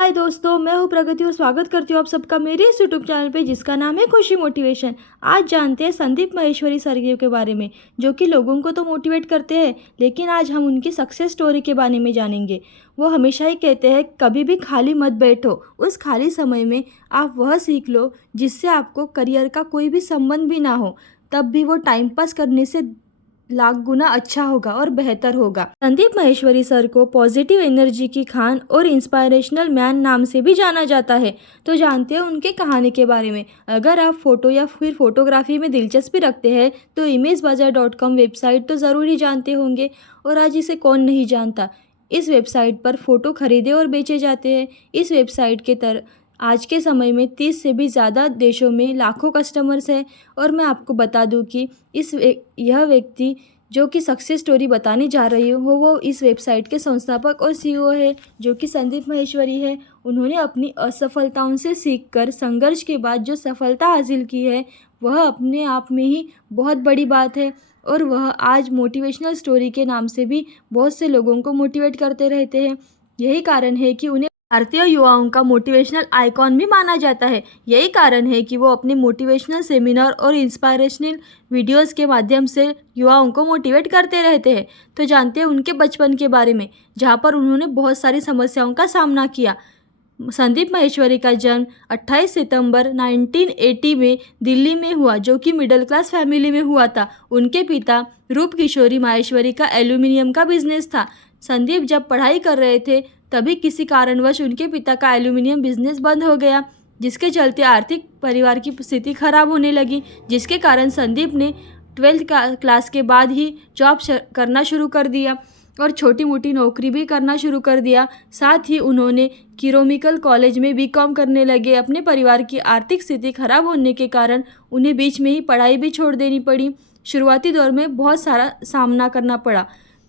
हाय दोस्तों, मैं हूँ प्रगति और स्वागत करती हूँ आप सबका मेरे इस यूट्यूब चैनल पे जिसका नाम है खुशी मोटिवेशन। आज जानते हैं संदीप माहेश्वरी सर के बारे में, जो कि लोगों को तो मोटिवेट करते हैं, लेकिन आज हम उनकी सक्सेस स्टोरी के बारे में जानेंगे। वो हमेशा ही कहते हैं, कभी भी खाली मत बैठो, उस खाली समय में आप वह सीख लो जिससे आपको करियर का कोई भी संबंध भी ना हो, तब भी वो टाइम पास करने से लाख गुना अच्छा होगा और बेहतर होगा। संदीप माहेश्वरी सर को पॉजिटिव एनर्जी की खान और इंस्पायरेशनल मैन नाम से भी जाना जाता है। तो जानते हैं उनके कहानी के बारे में। अगर आप फोटो या फिर फोटोग्राफी में दिलचस्पी रखते हैं तो imagebazaar.com वेबसाइट तो ज़रूर ही जानते होंगे, और आज इसे कौन नहीं जानता। इस वेबसाइट पर फ़ोटो खरीदे और बेचे जाते हैं। इस वेबसाइट के आज के समय में 30 से भी ज़्यादा देशों में लाखों कस्टमर्स हैं। और मैं आपको बता दूं कि यह व्यक्ति जो कि सक्सेस स्टोरी बताने जा रही हूँ वो इस वेबसाइट के संस्थापक और सीईओ है, जो कि संदीप माहेश्वरी है। उन्होंने अपनी असफलताओं से सीखकर संघर्ष के बाद जो सफलता हासिल की है वह अपने आप में ही बहुत बड़ी बात है, और वह आज मोटिवेशनल स्टोरी के नाम से भी बहुत से लोगों को मोटिवेट करते रहते हैं। यही कारण है कि उन्हें भारतीय युवाओं का मोटिवेशनल आइकॉन भी माना जाता है। यही कारण है कि वो अपने मोटिवेशनल सेमिनार और इंस्पायरेशनल वीडियोस के माध्यम से युवाओं को मोटिवेट करते रहते हैं। तो जानते हैं उनके बचपन के बारे में, जहाँ पर उन्होंने बहुत सारी समस्याओं का सामना किया। संदीप माहेश्वरी का जन्म 28 सितंबर 1980 में दिल्ली में हुआ, जो कि मिडिल क्लास फैमिली में हुआ था। उनके पिता रूप किशोरी माहेश्वरी का एल्यूमिनियम का बिजनेस था। संदीप जब पढ़ाई कर रहे थे तभी किसी कारणवश उनके पिता का एल्यूमिनियम बिजनेस बंद हो गया, जिसके चलते आर्थिक परिवार की स्थिति खराब होने लगी, जिसके कारण संदीप ने 12th क्लास के बाद ही जॉब करना शुरू कर दिया और छोटी मोटी नौकरी भी करना शुरू कर दिया। साथ ही उन्होंने किरोमिकल कॉलेज में बीकॉम करने लगे। अपने परिवार की आर्थिक स्थिति खराब होने के कारण उन्हें बीच में ही पढ़ाई भी छोड़ देनी पड़ी। शुरुआती दौर में बहुत सारा सामना करना पड़ा।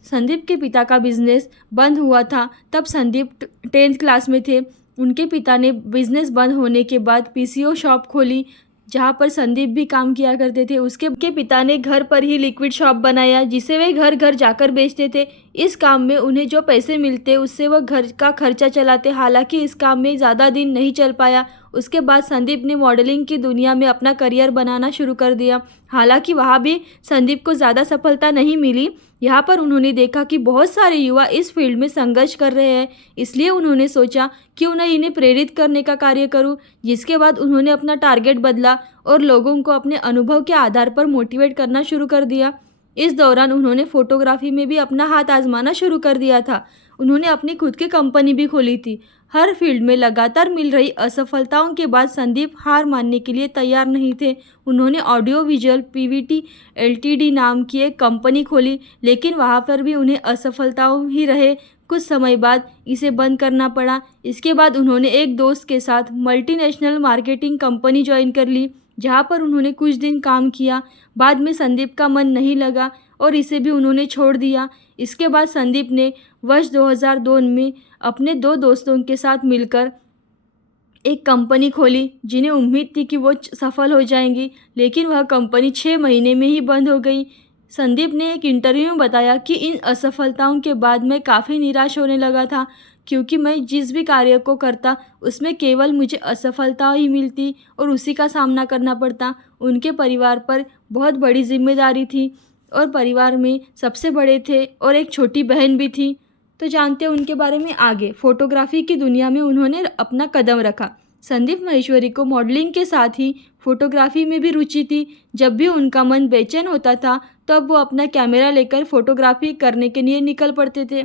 संदीप के पिता का बिजनेस बंद हुआ था, तब संदीप 10th क्लास में थे। उनके पिता ने बिजनेस बंद होने के बाद पीसीओ शॉप खोली, जहाँ पर संदीप भी काम किया करते थे। उसके पिता ने घर पर ही लिक्विड शॉप बनाया, जिसे वे घर घर जाकर बेचते थे। इस काम में उन्हें जो पैसे मिलते उससे वह घर का खर्चा चलाते। हालांकि इस काम में ज़्यादा दिन नहीं चल पाया। उसके बाद संदीप ने मॉडलिंग की दुनिया में अपना करियर बनाना शुरू कर दिया। हालांकि वहाँ भी संदीप को ज़्यादा सफलता नहीं मिली। यहाँ पर उन्होंने देखा कि बहुत सारे युवा इस फील्ड में संघर्ष कर रहे हैं, इसलिए उन्होंने सोचा क्यों न इन्हें प्रेरित करने का कार्य करूं। जिसके बाद उन्होंने अपना टारगेट बदला और लोगों को अपने अनुभव के आधार पर मोटिवेट करना शुरू कर दिया। इस दौरान उन्होंने फोटोग्राफी में भी अपना हाथ आजमाना शुरू कर दिया था। उन्होंने अपनी खुद की कंपनी भी खोली थी। हर फील्ड में लगातार मिल रही असफलताओं के बाद संदीप हार मानने के लिए तैयार नहीं थे। उन्होंने ऑडियो विजुअल पीवीटी एलटीडी नाम की एक कंपनी खोली, लेकिन वहाँ पर भी उन्हें असफलताओं ही रहे। कुछ समय बाद इसे बंद करना पड़ा। इसके बाद उन्होंने एक दोस्त के साथ मल्टीनेशनल मार्केटिंग कंपनी ज्वाइन कर ली, जहाँ पर उन्होंने कुछ दिन काम किया। बाद में संदीप का मन नहीं लगा और इसे भी उन्होंने छोड़ दिया। इसके बाद संदीप ने वर्ष 2002 में अपने दो दोस्तों के साथ मिलकर एक कंपनी खोली, जिन्हें उम्मीद थी कि वो सफल हो जाएंगी, लेकिन वह कंपनी 6 महीने में ही बंद हो गई। संदीप ने एक इंटरव्यू में बताया कि इन असफलताओं के बाद मैं काफ़ी निराश होने लगा था, क्योंकि मैं जिस भी कार्य को करता उसमें केवल मुझे असफलता ही मिलती और उसी का सामना करना पड़ता। उनके परिवार पर बहुत बड़ी जिम्मेदारी थी और परिवार में सबसे बड़े थे और एक छोटी बहन भी थी। तो जानते हैं उनके बारे में आगे। फोटोग्राफी की दुनिया में उन्होंने अपना कदम रखा। संदीप माहेश्वरी को मॉडलिंग के साथ ही फोटोग्राफी में भी रुचि थी। जब भी उनका मन बेचैन होता था तब वो अपना कैमरा लेकर फोटोग्राफी करने के लिए निकल पड़ते थे।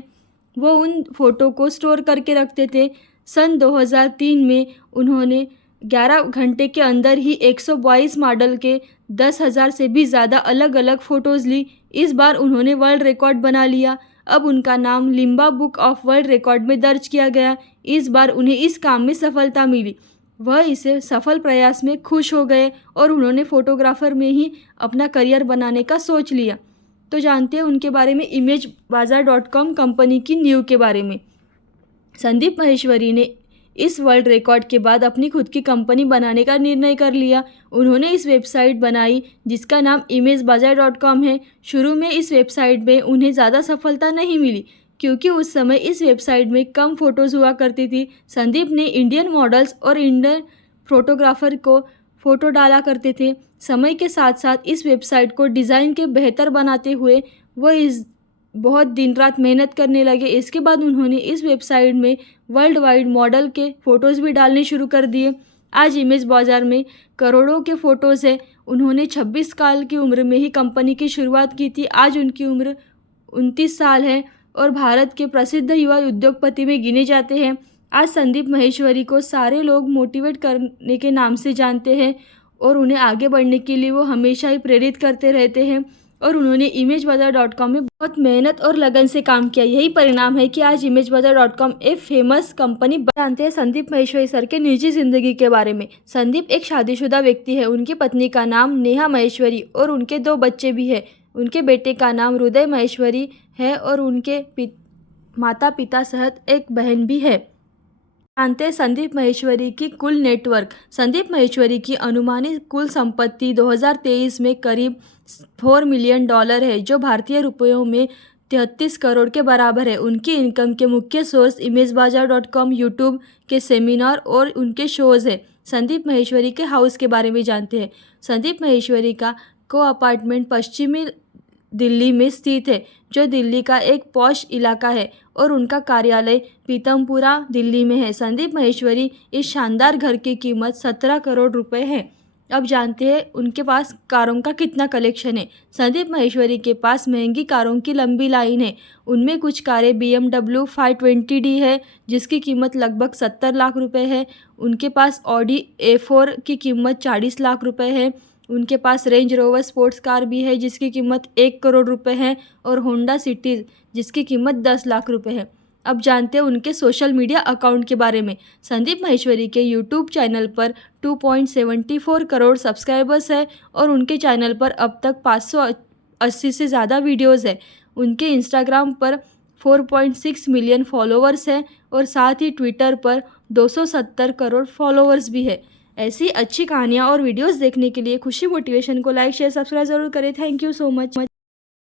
वो उन फोटो को स्टोर करके रखते थे। सन 2003 में उन्होंने 11 घंटे के अंदर ही 122 मॉडल के 10,000 से भी ज़्यादा अलग अलग फ़ोटोज़ ली। इस बार उन्होंने वर्ल्ड रिकॉर्ड बना लिया। अब उनका नाम Limba book of world record में दर्ज किया गया। इस बार उन्हें इस काम में सफलता मिली। वह इसे सफल प्रयास में खुश हो गए और उन्होंने फोटोग्राफर में ही अपना करियर बनाने का सोच लिया। तो जानते हैं उनके बारे में imagebazaar.com कंपनी की नींव के बारे में। संदीप माहेश्वरी ने इस वर्ल्ड रिकॉर्ड के बाद अपनी खुद की कंपनी बनाने का निर्णय कर लिया। उन्होंने इस वेबसाइट बनाई जिसका नाम imagebazaar.com है। शुरू में इस वेबसाइट में उन्हें ज़्यादा सफलता नहीं मिली, क्योंकि उस समय इस वेबसाइट में कम फ़ोटोज़ हुआ करती थी। संदीप ने इंडियन मॉडल्स और इंडियन फ़ोटोग्राफ़र को फ़ोटो डाला करते थे। समय के साथ साथ इस वेबसाइट को डिज़ाइन के बेहतर बनाते हुए वह इस बहुत दिन रात मेहनत करने लगे। इसके बाद उन्होंने इस वेबसाइट में वर्ल्ड वाइड मॉडल के फ़ोटोज़ भी डालने शुरू कर दिए। आज इमेज बाज़ार में करोड़ों के फ़ोटोज़ हैं। उन्होंने 26 साल की उम्र में ही कंपनी की शुरुआत की थी। आज उनकी उम्र 29 साल है और भारत के प्रसिद्ध युवा उद्योगपति में गिने जाते हैं। आज संदीप माहेश्वरी को सारे लोग मोटिवेट करने के नाम से जानते हैं और उन्हें आगे बढ़ने के लिए वो हमेशा ही प्रेरित करते रहते हैं। और उन्होंने imagebazaar.com में बहुत मेहनत और लगन से काम किया। यही परिणाम है कि आज imagebazaar.com एक फेमस कंपनी। जानते हैं संदीप माहेश्वरी सर के निजी ज़िंदगी के बारे में। संदीप एक शादीशुदा व्यक्ति है। उनकी पत्नी का नाम नेहा माहेश्वरी और उनके 2 बच्चे भी हैं। उनके बेटे का नाम हृदय माहेश्वरी है और उनके माता पिता सहित एक बहन भी है। जानते हैं संदीप माहेश्वरी की कुल नेटवर्क। संदीप माहेश्वरी की अनुमानित कुल संपत्ति 2023 में करीब $4 मिलियन है, जो भारतीय रुपयों में 33 करोड़ के बराबर है। उनकी इनकम के मुख्य सोर्स imagebazaar.com, यूट्यूब के सेमिनार और उनके शोज़ है। संदीप माहेश्वरी के हाउस के बारे में जानते हैं। संदीप माहेश्वरी का अपार्टमेंट पश्चिमी दिल्ली में स्थित है, जो दिल्ली का एक पॉश इलाका है और उनका कार्यालय पीतमपुरा दिल्ली में है। संदीप माहेश्वरी इस शानदार घर की कीमत 17 करोड़ रुपए है। अब जानते हैं उनके पास कारों का कितना कलेक्शन है। संदीप माहेश्वरी के पास महंगी कारों की लंबी लाइन है। उनमें कुछ कारें BMW 520D है, जिसकी कीमत लगभग 70 लाख रुपए है। उनके पास ऑडी A4 की कीमत 40 लाख रुपए है। उनके पास रेंज रोवर स्पोर्ट्स कार भी है, जिसकी कीमत 1 करोड़ रुपए है, और होंडा सिटी जिसकी कीमत 10 लाख रुपए है। अब जानते हैं उनके सोशल मीडिया अकाउंट के बारे में। संदीप माहेश्वरी के यूट्यूब चैनल पर 2.74 करोड़ सब्सक्राइबर्स है और उनके चैनल पर अब तक 580 से ज़्यादा वीडियोज़ है। उनके इंस्टाग्राम पर 4.6 मिलियन फॉलोअर्स हैं और साथ ही ट्विटर पर 270 करोड़ फॉलोअर्स भी है। ऐसी अच्छी कहानियाँ और वीडियोज़ देखने के लिए खुशी मोटिवेशन को लाइक शेयर सब्सक्राइब ज़रूर करें। Thank you so much.